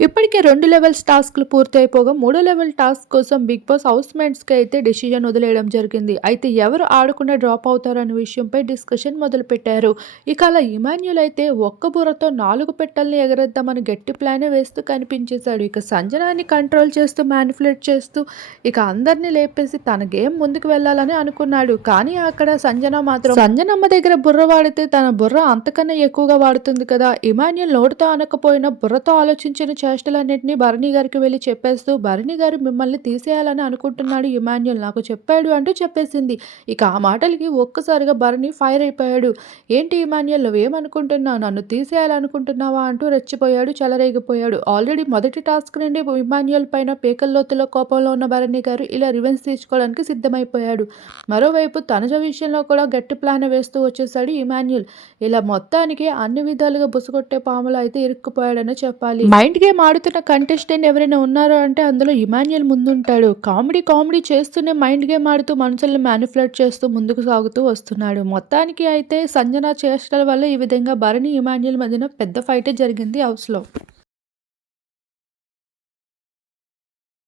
ఇప్పటికే రెండు లెవెల్స్ టాస్క్లు పూర్తయిపోగా మూడో లెవెల్ టాస్క్ కోసం బిగ్ బాస్ హౌస్ మేట్స్కి అయితే డెసిజన్ వదిలేయడం జరిగింది. అయితే ఎవరు ఆడకుండా డ్రాప్ అవుతారనే విషయంపై డిస్కషన్ మొదలుపెట్టారు. ఇక అలా ఇమాన్యుల్ అయితే ఒక్క బుర్రతో నాలుగు పెట్టల్ని ఎగరేద్దామని గట్టి ప్లాన్ వేస్తూ కనిపించేశాడు. ఇక సంజనాన్ని కంట్రోల్ చేస్తూ మ్యానిపులేట్ చేస్తూ ఇక అందరినీ లేపేసి తన గేమ్ ముందుకు వెళ్ళాలని అనుకున్నాడు. కానీ అక్కడ సంజన మాత్రం సంజనమ్మ దగ్గర బుర్ర వాడితే తన బుర్ర అంతకన్నా ఎక్కువగా వాడుతుంది కదా. ఇమాన్యుల్ నోటితో అనకపోయినా బుర్రతో ఆలోచించిన చేష్టలన్నింటినీ భరణి గారికి వెళ్ళి చెప్పేస్తూ భరణి గారు మిమ్మల్ని తీసేయాలని అనుకుంటున్నాడు ఇమాన్యుల్ నాకు చెప్పాడు అంటూ చెప్పేసింది. ఇక ఆ మాటలకి ఒక్కసారిగా భరణి ఫైర్ అయిపోయాడు. ఏంటి ఇమాన్యుల్ నువ్వేమనుకుంటున్నావు? నన్ను తీసేయాలనుకుంటున్నావా? అంటూ రెచ్చిపోయాడు చెలరేగిపోయాడు. ఆల్రెడీ మొదటి టాస్క్ నుండి ఇమాన్యుల్ పైన పేకల్లోతులో కోపంలో ఉన్న భరణి గారు ఇలా రివెన్స్ తీసుకోవడానికి సిద్ధమైపోయాడు. మరోవైపు తనజ విషయంలో కూడా గట్టి ప్లాన్ వేస్తూ వచ్చేసాడు ఇమాన్యుల్. ఇలా మొత్తానికి అన్ని విధాలుగా బుసగొట్టే పాములు అయితే ఇరుక్కుపోయాడని చెప్పాలి. మైండ్ గేమ్ ఆడుతున్న కంటెస్టెంట్ ఎవరైనా ఉన్నారో అంటే అందులో ఇమాన్యుల్ ముందుంటాడు. కామెడీ కామెడీ చేస్తూనే మైండ్ గేమ్ ఆడుతూ మనుషుల్ని మ్యానిఫ్లేట్ చేస్తూ ముందుకు సాగుతూ వస్తున్నాడు. మొత్తానికి అయితే సంజన చేష్టల వల్ల ఈ విధంగా భరణి ఇమాన్యుల్ మధ్యన పెద్ద ఫైటే జరిగింది హౌస్లో.